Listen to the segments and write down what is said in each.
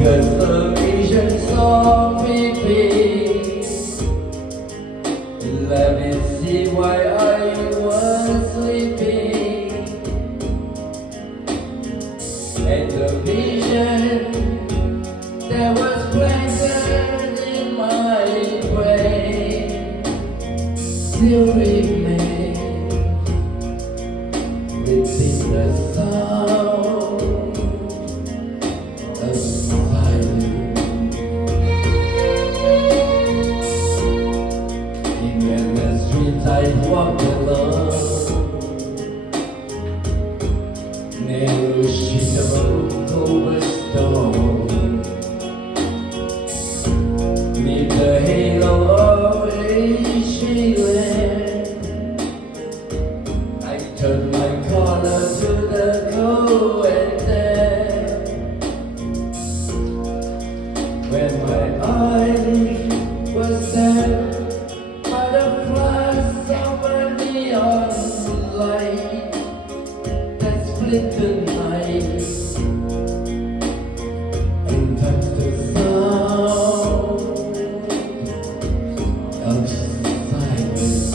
Because the vision saw me, let me see why I was sleeping. And the vision that was planted in my brain still remains within the sound of silence. In endless streets I walk alone, narrow sheet of cobblestone, neath the halo of a shieling. I turn my collar to the cold and damp. When my eyes were set by the flash of a neon light that split the night and touched the sound of silence.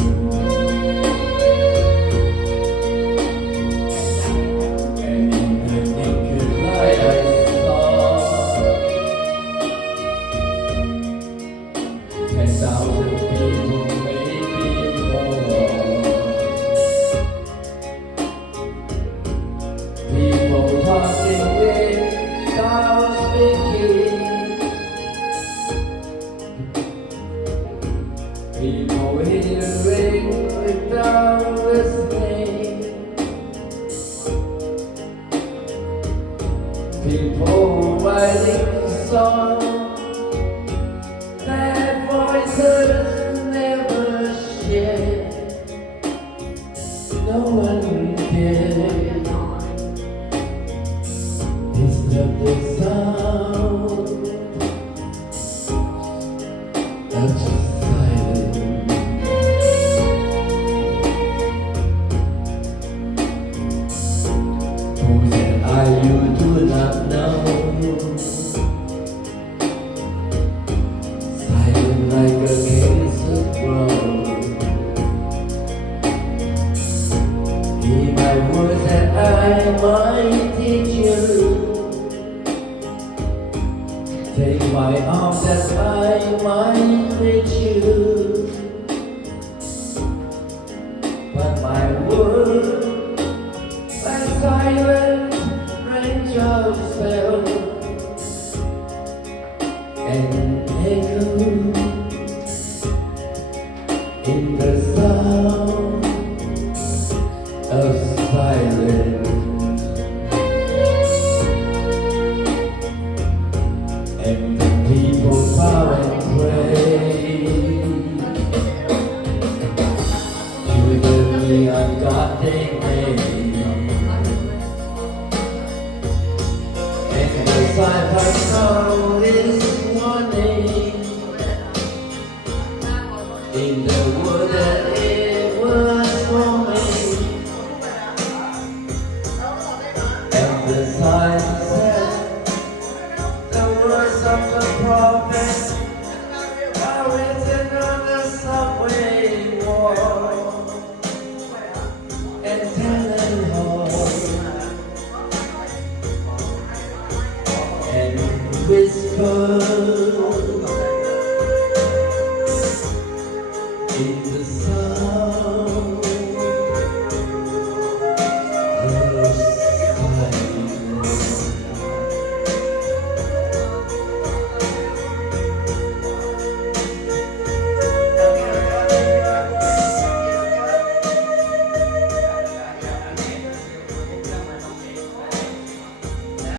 And in the naked light I saw 10,000 people, maybe more. People talking without speaking. People hearing without listening. People writing songs that voices never shared. No one cared. Disturb the sound of silence. Who said you do not know? Silent like a cancer grows. Hear my words that I might teach you. Take my arms that I might reach you. But my words are silent range of spell and echo in the sound of silence. And the people bow and pray to the neon God they made. And the signpost know this warning in the wood that it was forming. And the sign said the words of the prophet are written on the subway wall and tenant hall and whisper